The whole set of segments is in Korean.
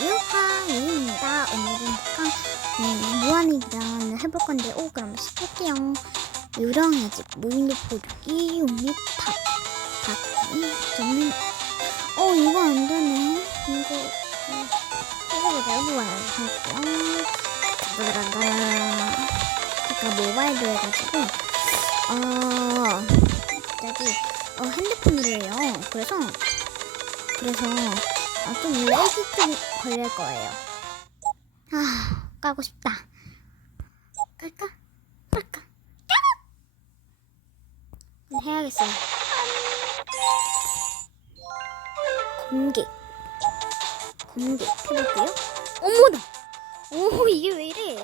유하입니다. 오늘은 잠깐 음, 무한이랑 해볼 건데, 오, 그럼 시작할게요. 유령의 집 무인도 포르기 용립 탑. 탑이 저는, 어, 이거 안 되네. 이거, 음, 이거 할게요. 따라라라. 잠깐 모바일도 해가지고, 어, 갑자기, 어, 핸드폰으로 해요. 그래서, 그래서, 아, 좀좀 걸릴 거예요. 아, 까고 싶다. 깔까? 깔까? 음, 해야겠어요. 공개. 공개 해볼게요. 어머나! 오, 이게 왜 이래?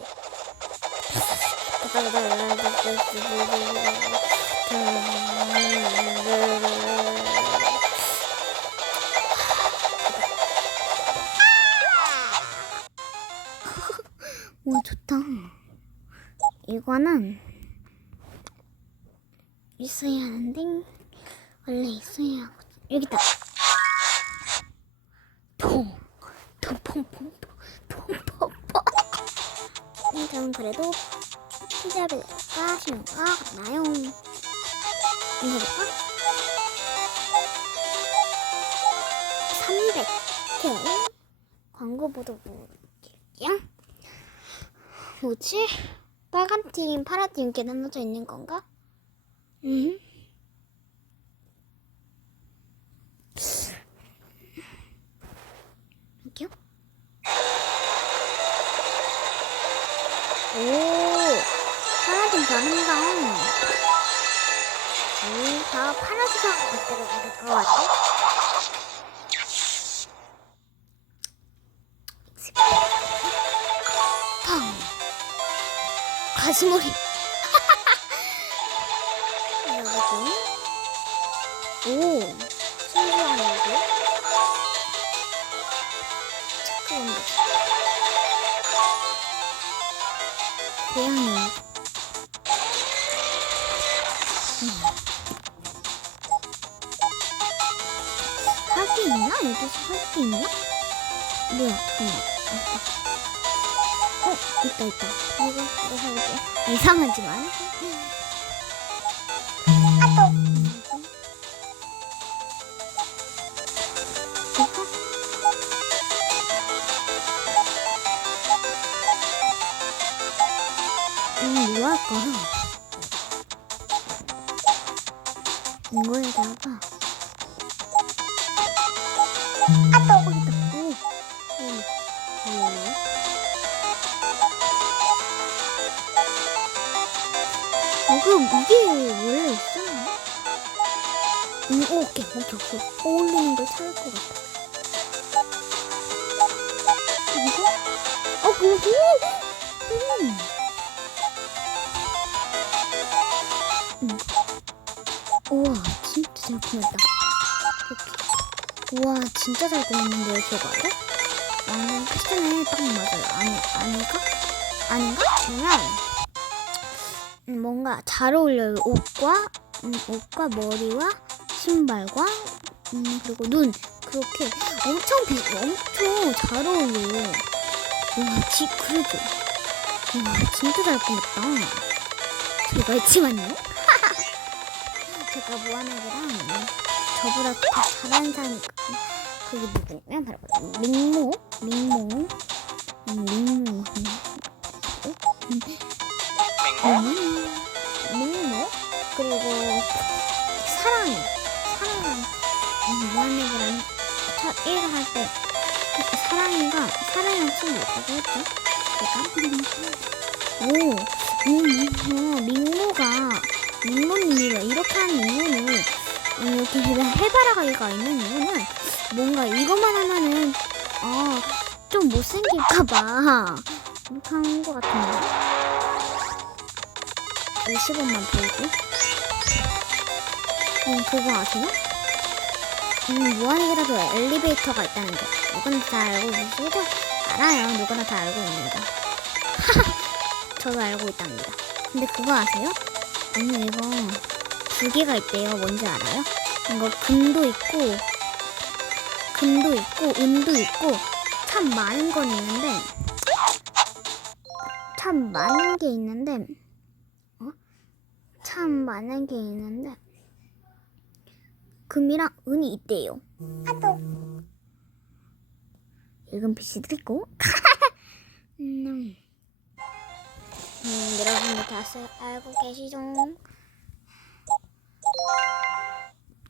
오, 좋다. 이거는 있어야 하는데 원래 있어야 하거든. 여기다. 퐁, 퐁퐁퐁, 퐁퐁퐁. 저는 그래도 피자비가 신호가 나요. 이거 해볼까? 300K 광고 보도 볼게요. 뭐지? 빨간 팀, 파란 팀 이렇게 나눠져 있는 건가? 응? 여기요? 오, 파란 팀 잘한다. 오, 다 파란색 만들어 볼것 같아. 가시머리. 여러분. 오, 신기하네, 이거. 잠깐만. 고양이. 할게 있나? 여기서 할게 있나? 뭐야, 잠깐만. 어, 있다, 있다. 이거, 이거 해볼게. 이상하지만. 아? 음, 뭐 할까요? 이거에다가. 아, 또, 거기다. 그럼 이게 원래 있었나? 음, 오, 오케이, 오케이, 오케이. 어울리는 걸 찾을 것 같아. 이거? 어, 그거? 음. 음. 우와, 진짜 잘 꾸몄다. 우와, 진짜 잘 꾸몄는데요, 저거 알아? 완전 패션에 딱 맞아요. 아니, 아닌가? 아닌가? 그러면 음, 뭔가 잘 어울려요. 옷과 음, 옷과 머리와 신발과 음, 그리고 눈 그렇게 엄청 비 엄청 잘 어울려요. 와, 지 그래도 와 진짜 잘 꾸몄다. 제가 했지만요. 제가 무한하게랑 저보다 더 잘하는 사람이 있거든요. 그게 누구냐면 바로 민모 민모 음, 민모 음, 음, 민모 그리고 사랑. 사랑 음, 무한리그랑 첫 1을 할때 사랑이가? 사랑이랑 친구 있다고 했죠? 제가 오 민모 민모가 민모님이가 이렇게 하는 이유는 음, 이렇게 해바라기가 있는 이유는 뭔가 이것만 하면은 아 좀 못생길까봐. 이렇게 하는 것 같은데 20원만 벌고 음 그거 아세요? 음 무한이라도 엘리베이터가 있다는 거 누구나 다 알고 계시고 알아요 누구나 다 알고 있는 거 저도 알고 있답니다 근데 그거 아세요? 아니 이거 두 개가 있대요 뭔지 알아요? 이거 금도 있고 금도 있고 은도 있고 참 많은 건 있는데 참 많은 게 있는데 어? 참 많은 게 있는데 금이랑 은이 있대요. 아또 읽은 PC도 있고 음, 음, 여러분들 다 스- 알고 계시죠?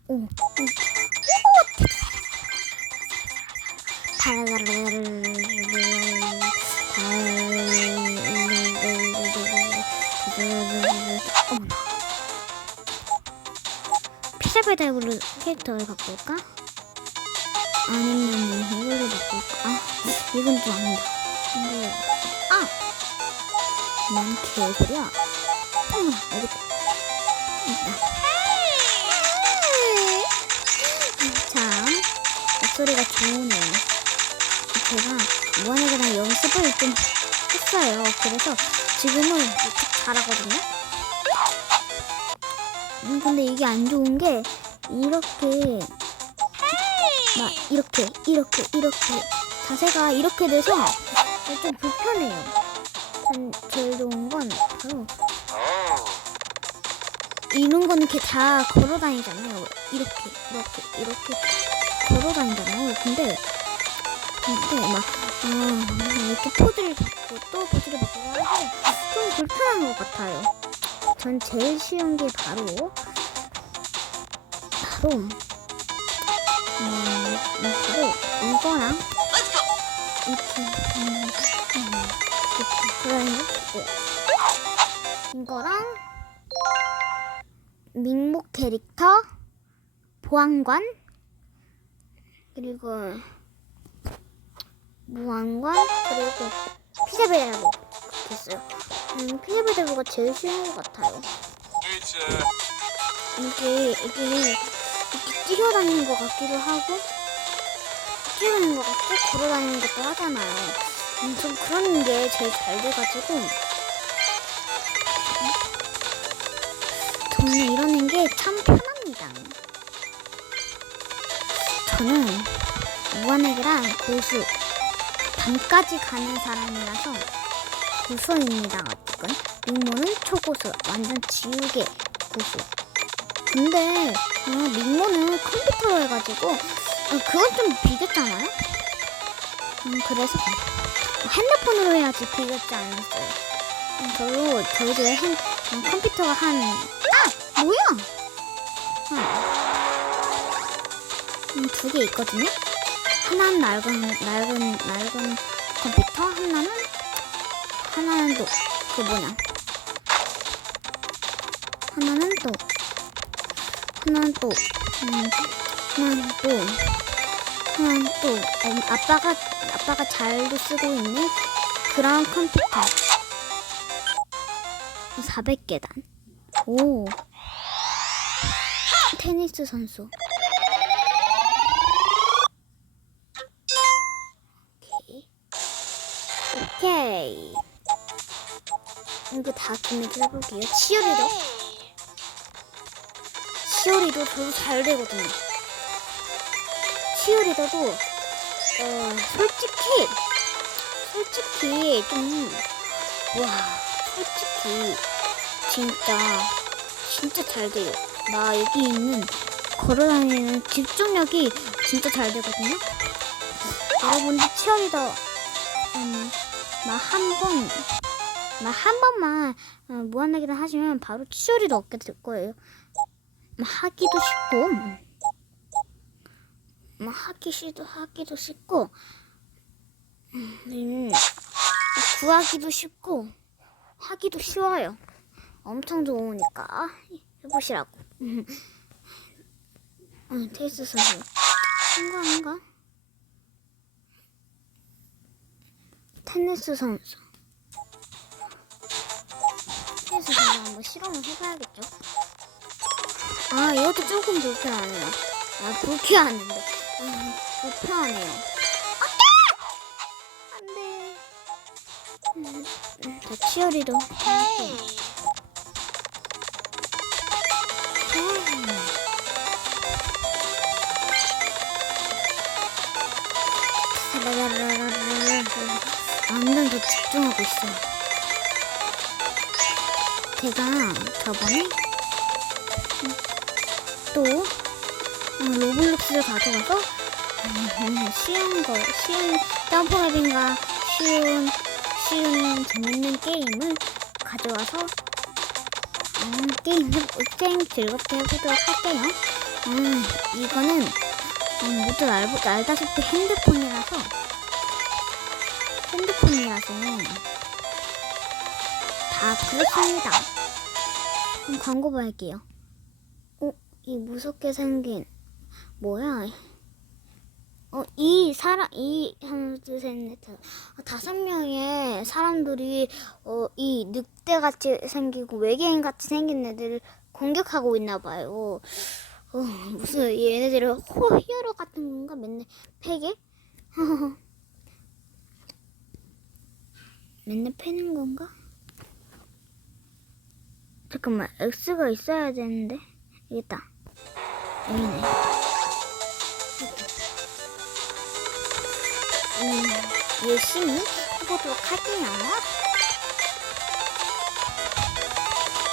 오, 오. 어머나. 피자배달부를 캐릭터를 바꿀까? 아니면 이걸로 바꿀까? 아, 이건 좀 아니다. 이거 아, 뭔 개소리야? 어머, 여기 참 목소리가 좋으네요. 제가 무한하게랑 연습을 좀 했어요. 그래서 지금은 이렇게 잘하거든요. 음, 근데 이게 안 좋은 게 이렇게 막 이렇게 이렇게 이렇게 자세가 이렇게 돼서 좀 불편해요. 전 제일 좋은 건 바로 이런 거는 이렇게 다 걸어 다니잖아요. 이렇게 이렇게 이렇게 걸어 다니잖아요. 근데 근데 막 어, 이렇게 포즈를 바꾸고 또 포즈를 바꾸고 해서 좀 불편한 것 같아요. 전 제일 쉬운 게 바로 바로 음, 음, 바로 이거랑 음, 이거랑 민목 캐릭터 보안관 그리고 무한관 그리고 피자 배달부 됐어요. 음, 피자 배달부가 제일 쉬운 것 같아요. 이게 이게 이렇게 뛰어다니는 것 같기도 하고 뛰어다니는 것 같고 걸어다니는 것도 하잖아요. 음, 좀 그런 게 제일 잘 돼가지고 저는 이러는 게 참 편합니다. 저는 무한액이랑 고수 반까지 가는 사람이라서 고수입니다. 어쨌건 민모는 초고수 완전 지우개 고수. 근데 어, 민모는 컴퓨터로 해가지고 어, 그건 좀 비겼잖아요. 음, 그래서 핸드폰으로 해야지 비겼지 않았어요. 음, 저도 저희 집에 핸, 음, 컴퓨터가 한 아! 뭐야? 음, 두개 있거든요. 하나는 낡은 낡은 낡은 컴퓨터, 하나는 하나는 또 그 뭐냐? 하나는 또 하나는 또 음, 하나는 또 하나는 또 음, 아빠가 아빠가 잘도 쓰고 있는 그런 컴퓨터. 400계단. 오. 테니스 선수. 오케이 오케이 이거 다 준비 해볼게요. 치어리더? 치어리더 저도 잘 되거든요. 치어리더도 어 솔직히 솔직히 좀 와 솔직히 진짜 진짜 잘 돼요. 나 여기 있는 걸어다니는 집중력이 진짜 잘 되거든요. 여러분들 치어리더 음, 막한번 막 한 번만 어, 무한하기를 하시면 바로 치어리더 얻게 될 거예요 막 하기도 쉽고 막 하기 쉬도 하기도 쉽고 음, 구하기도 쉽고 하기도 쉬워요. 엄청 좋으니까 해보시라고. 응, 테이스 선수 한가 한가? 테니스 선수. 테니스 선수 한번 실험을 해봐야겠죠. 아 이것도 조금 불편하네요. 아 불쾌하는데. 음, 불편하네요. 안 돼. 음, 음, 다 치어리더. 음. 완전 더 집중하고 있어요. 제가 저번에 또 어, 로블록스를 가져가서 음, 쉬운 거, 쉬운 점프맵인가 쉬운 쉬운 재밌는 게임을 가져와서 음, 게임 해- 게임 즐겁게 해보도록 할게요. 음, 이거는 음, 모두 알, 알다시피 핸드폰이라서 핸드폰이라서 다 그렇습니다. 그럼 광고 볼게요. 어, 이 무섭게 생긴 뭐야? 어, 이 사람, 이, 하나, 둘, 셋, 넷, 다섯, 아, 다섯 명의 사람들이, 어, 이 늑대 같이 생기고 외계인 같이 생긴 애들을 공격하고 있나 봐요. 어, 무슨 얘네들을 호, 히어로 같은 건가? 맨날 패게? 맨날 패는 건가? 잠깐만, X가 있어야 되는데. 여기 있다. 여기네. 음, 열심히 해보도록 할게요.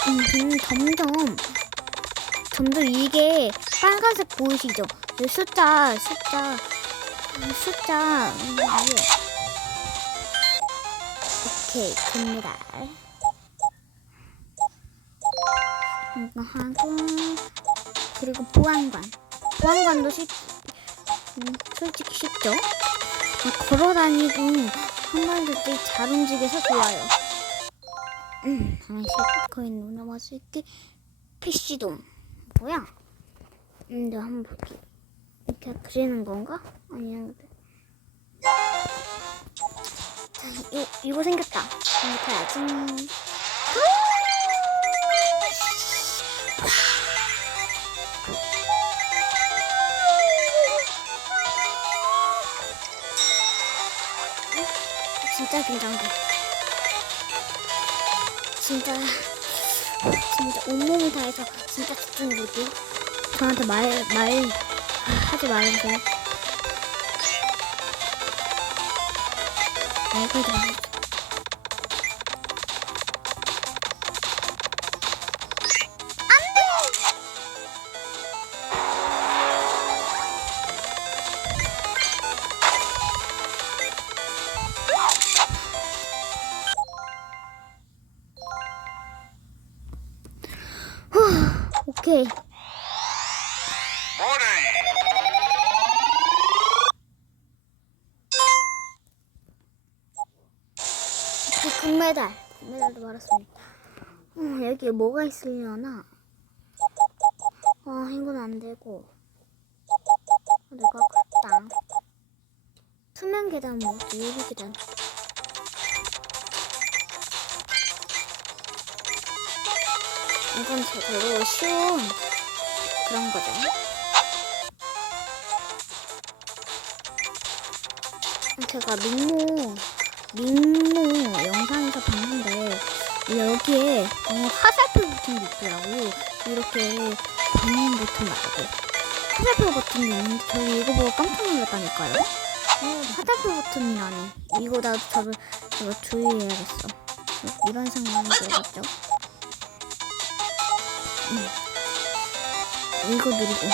음, 음, 점점, 점점 이게 빨간색 보이시죠? 이 숫자, 숫자, 음, 숫자, 음, 이게. 오케이, 금메달. 이거 하고, 그리고 보안관. 보안관도 쉽, 음, 솔직히 쉽죠? 막 걸어다니고 한 발씩 잘 움직여서 좋아요. 음, 다시 비트코인 넘어왔을 때 PC도 뭐야? 음, 내가 한번 볼게. 이렇게 그리는 건가? 아니야. 자, 이, 이거 생겼다. 이거 해야지. 진짜 긴장돼. 진짜 진짜 온몸을 다해서 진짜 집중해볼게요. 저한테 말 말 하지 말아주세요. 말 걸지 마 오케이. 그 금메달. 금메달도 받았습니다. 어, 여기에 뭐가 있으려나? 아, 이건 안 되고. 내가 그땅 투명 계단 뭐지? 유리 계단. 이건 제대로 쉬운 그런 거죠. 제가 민모 민모 영상에서 봤는데 여기에 어, 화살표 버튼도 있더라고. 이렇게 방문 버튼 말고 화살표 버튼도 있는데 저 이거 보고 깜짝 놀랐다니까요. 어, 화살표 버튼이라니. 이거 나도 저를 이거 주의해야겠어. 이런 상황이 되겠죠. 음. 이거 누르고.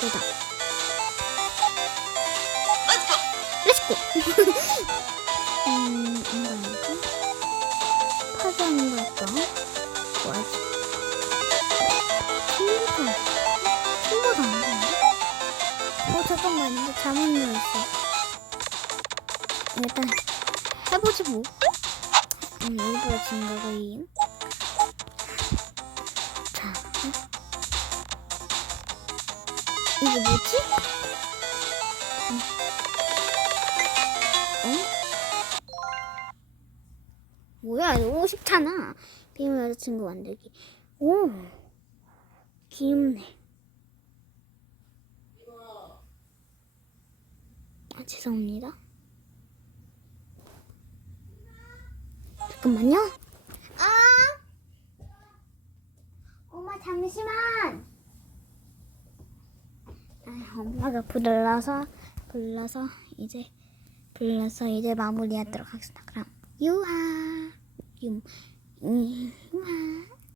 되다. 렛츠고. 음 이거 아니고 파전 걸까? 뭐 하지? 친구도 친구도 안 되는데 어 잠깐만. 이거 잘못 눌렀어? 일단 해보지 뭐. 음, 일부러 진 거고요. 자, 어? 이거 뭐지? 음. 어? 뭐야, 이거 쉽잖아. 비밀 여자친구 만들기. 오, 귀엽네. 아, 죄송합니다. 잠깐만요. 아! 엄마 잠시만. 아, 엄마가 불러서 불러서 이제 불러서 이제 마무리하도록 하겠습니다. 그럼 유하 유 유하